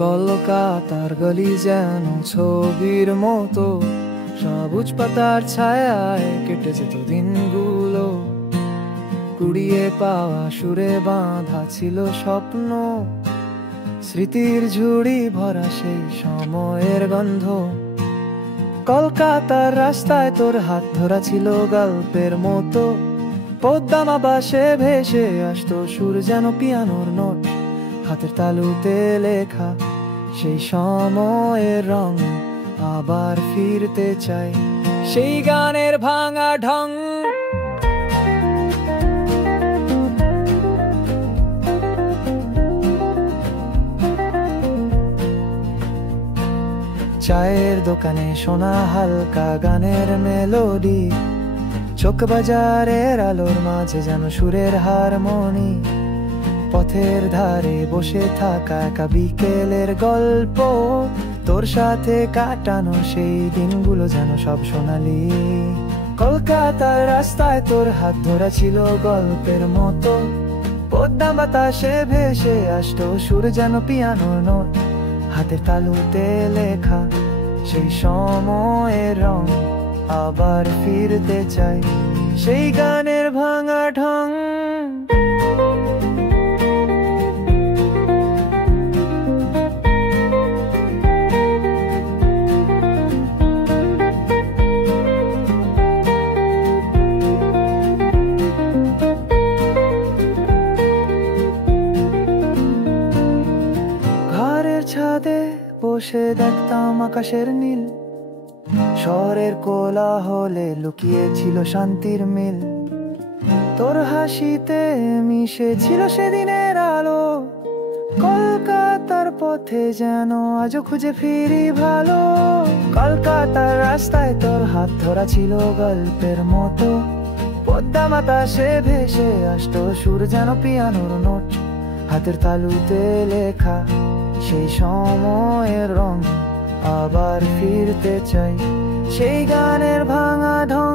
কলকাতার গলি যেন ছবির মতো, সবুজ পাতার ছায়ায় কেটে যেত দিনগুলো। কুড়িয়ে পাওয়া সুরে বাঁধা ছিল স্বপ্ন, স্মৃতির ঝুড়ি ভরা সেই সময়ের গন্ধ। কলকাতার রাস্তায় তোর হাত ধরা ছিল গল্পের মতো, পদ্মা বাসে ভেসে আসতো সুর যেন পিয়ানোর নোট। হাতের তালুতে লেখা সেই সময়ের রং আবার ফিরতে চাই, সেই গানের ভাঙা ঢং। চায়ের দোকানে শোনা হালকা গানের মেলোডি, চোখ বাজারের আলোর মাঝে যেন সুরের হারমোনি। পথের ধারে বসে থাকা একা বিকেলের গল্প, তোর সাথে কাটানো সেই দিনগুলো যেন সব সোনালি। কলকাতার রাস্তায় তোর হাত ধরা ছিল গল্পের মতো, পদ্মা বাতাসে ভেসে আসতো সুর যেন পিয়ানোর নোট। হাতের তালুতে লেখা সেই সময়ের রং আবার ফিরতে চাই, সেই গানের ভাঙা ঢং। ঘরের ছাদে বসে দেখতাম আকাশের নীল, শহরের কোলাহলে লুকিয়ে ছিল শান্তির মিল। তোর হাসিতে মিশে ছিল সেদিনের আলো, কলকাতার পথে যেন আজও খুঁজে ফিরি ভালো। কলকাতার রাস্তায় তোর হাত ধরা ছিল গল্পের মতো, পদ্মা বাতাসে ভেসে আসতো সুর যেন পিয়ানোর নোট। হাতের তালুতে লেখা সেই সময়ের রং আবার ফিরতে চাই, সেই গানের ভাঙা ঢং।